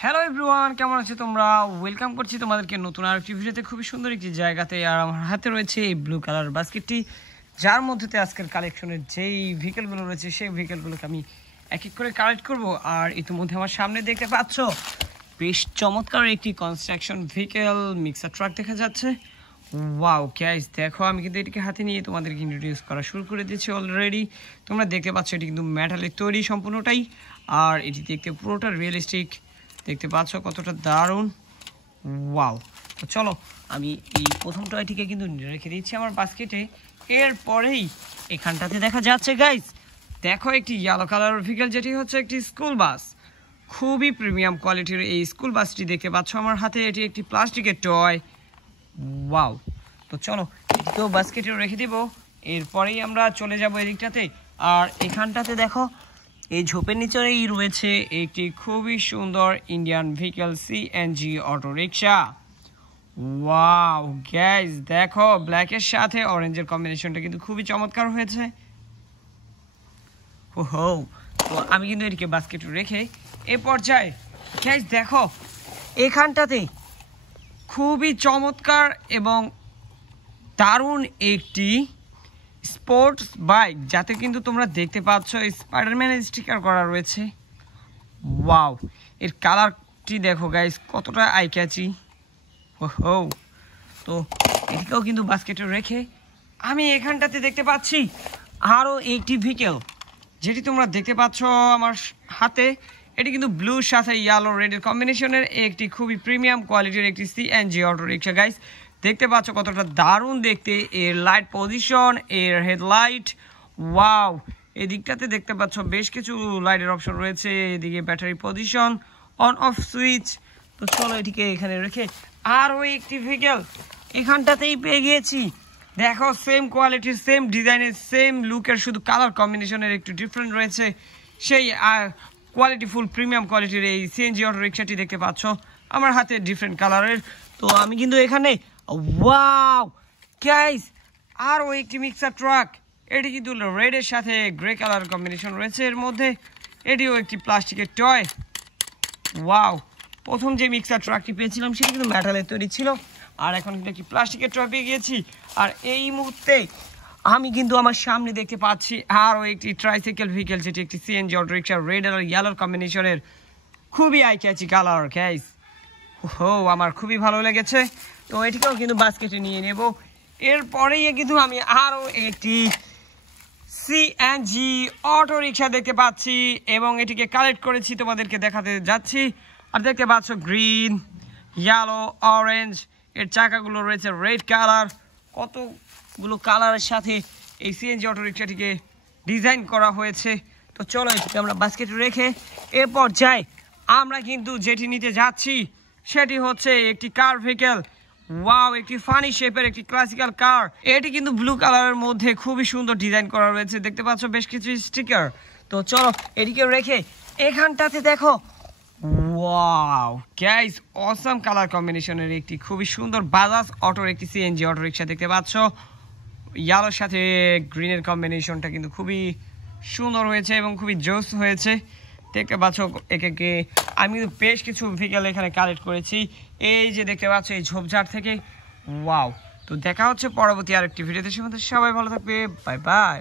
Hello everyone, কেমন আছো তোমরা? ওয়েলকাম করছি তোমাদেরকে নতুন আরেকটি ভিডিওতে। খুবই সুন্দর একটি জায়গাতে, আর আমার হাতে রয়েছে এই ব্লু কালার বাস্কেটটি, যার মধ্যে আজকের কালেকশনের যেই ভেহিকেলগুলো রয়েছে সেই ভেহিকেলগুলোকে আমি এক এক করে কালেক্ট করব। আর ইতিমধ্যে আমার সামনে দেখতে পাচ্ছ বেশ চমৎকার একটি কনস্ট্রাকশন ভেহিকেল মিক্সার ট্রাক দেখা যাচ্ছে। ওয়াও গাইস, দেখো আমি কিন্তু এটিকে হাতে নিয়ে তোমাদেরকে ইন্ট্রোডিউস করা শুরু করে দিয়েছি অলরেডি। তোমরা দেখতে পাচ্ছ এটি কিন্তু মেটালের তৈরি সম্পূর্ণটাই, আর এটি দেখতে পুরোটা রিয়েলিস্টিক। দেখতে পাচ্ছ কতটা দারুণ। ওয়াও, তো চলো আমি এই প্রথম টয়টিকে কিন্তু রেখে দিচ্ছি আমার বাস্কেটে। এরপরেই এখানটাতে দেখা যাচ্ছে গাইস, দেখো একটি ইয়েলো কালার ভেহিকেল, যেটি হচ্ছে একটি স্কুল বাস। খুবই প্রিমিয়াম কোয়ালিটির এই স্কুল বাসটি দেখতে পাচ্ছ আমার হাতে। এটি একটি প্লাস্টিকের টয়। ওয়াও, তো চলো এটিকেও বাস্কেটে রেখে দিব। এরপরেই আমরা চলে যাব এদিকটাতে। আর এখানটাতে দেখো এই ঝোপের নিচেই রয়েছে একটি খুবই সুন্দর Indian vehicle CNG auto rickshaw. Wow guys, দেখো ব্ল্যাকের সাথে অরেঞ্জের কম্বিনেশনটা কিন্তু খুবই চমৎকার হয়েছে। ওহো, তো আমি কিন্তু এটিকে বাস্কেটে রেখে এ পর্যায়ে গাইস দেখো এখানটাতে খুবই চমৎকার এবং দারুণ একটি স্পোর্টস বাইক, যাতে কিন্তু তোমরা দেখতে পাচ্ছ স্পাইডারম্যানের স্টিকার করা রয়েছে। ওয়াও, এর কালারটি দেখো গাইস কতটা আই ক্যাচি। ওহো, তো এটিকেও কিন্তু বাস্কেটে রেখে আমি এখানটাতে দেখতে পাচ্ছি আরও একটি ভেহিকেল, যেটি তোমরা দেখতে পাচ্ছ আমার হাতে। এটি কিন্তু ব্লুর সাথে ইয়েলো রেডের কম্বিনেশনের একটি খুবই প্রিমিয়াম কোয়ালিটির একটি সিএনজি অটো রিক্সা গাইস। দেখতে পাচ্ছ কতটা দারুণ দেখতে, এর লাইট পজিশন, এর হেডলাইট। ওয়াও, এই দিকটাতে দেখতে পাচ্ছ বেশ কিছু লাইটের অপশন রয়েছে। এদিকে battery position, on off switch. তো চলো এটিকে এখানে রেখে আরও একটি ভেহিকেল এখানটাতেই পেয়ে গিয়েছি। দেখো সেম কোয়ালিটির, সেম ডিজাইনের, সেম লুকের, শুধু কালার কম্বিনেশনের একটু ডিফারেন্ট রয়েছে। সেই কোয়ালিটি ফুল প্রিমিয়াম কোয়ালিটির এই সিএনজি অটো রিক্সাটি দেখতে পাচ্ছ আমার হাতে ডিফারেন্ট কালারের। তো আমি কিন্তু এখানে ওয়াও গাইস আরও একটি মিক্সার ট্রাক। এটি কিন্তু রেডের সাথে গ্রে কালার কম্বিনেশন রয়েছে এর মধ্যে। এটিও একটি প্লাস্টিকের টয়। ওয়াও, প্রথম যে মিক্সার ট্রাকটি পেয়েছিলাম সেটি কিন্তু মেটালের তৈরি ছিল, আর এখন কিন্তু একটি প্লাস্টিকের টয় পেয়ে গিয়েছি। আর এই মুহূর্তে আমি কিন্তু আমার সামনে দেখতে পাচ্ছি আরও একটি ট্রাইসাইকেল ভেহিকেল, যেটি একটি সিএনজি অটো রিক্সা, রেড আর ইয়েলোর কম্বিনেশনের। খুবই আই ক্যাচি কালার গাইস। হো, আমার খুবই ভালো লেগেছে। তো এটিকেও কিন্তু বাস্কেটে নিয়ে নেব। এরপরেই কিন্তু আমি আরও একটি সিএনজি অটো রিক্সা দেখতে পাচ্ছি এবং এটিকে কালেক্ট করেছি, তোমাদেরকে দেখাতে যাচ্ছি। আর দেখতে পাচ্ছ গ্রিন, ইয়েলো, অরেঞ্জ, এর চাকাগুলো রয়েছে রেড কালার। কতগুলো কালারের সাথে এই সিএনজি অটো রিক্সাটিকে ডিজাইন করা হয়েছে। তো চলো এটিকে আমরা বাস্কেটে রেখে এরপর যাই। আমরা কিন্তু যেটি নিতে যাচ্ছি সেটি হচ্ছে একটি কার ভেহিকেল। ওয়াও, একটি ফানি শেপের একটি ক্লাসিক্যাল কার। এটি কিন্তু ব্লু কালারের মধ্যে খুবই সুন্দর ডিজাইন করা রয়েছে। দেখতে পাচ্ছ বেশ কিছু স্টিকার। তো চলো এটিকে রেখে এখানটাতে দেখো ওয়াও গাইস, অসাম কালার কম্বিনেশনের একটি খুবই সুন্দর বাজাজ অটোর একটি সিএনজি অটো রিক্সা দেখতে পাচ্ছ। ইয়েলোর সাথে গ্রিনের কম্বিনেশনটা কিন্তু খুবই সুন্দর হয়েছে এবং খুবই জোস হয়েছে। দেখতে পাচ্ছ একে আমি কিন্তু বেশ কিছু ভেহিকেল এখানে কালেক্ট করেছি। এই যে দেখতে পাচ্ছ এই ঝোপঝাড় থেকে। ওয়াও, তো দেখা হচ্ছে পরবর্তী আরেকটি ভিডিওতে। সে মধ্যে সবাই ভালো থাকবে, বাই বাই।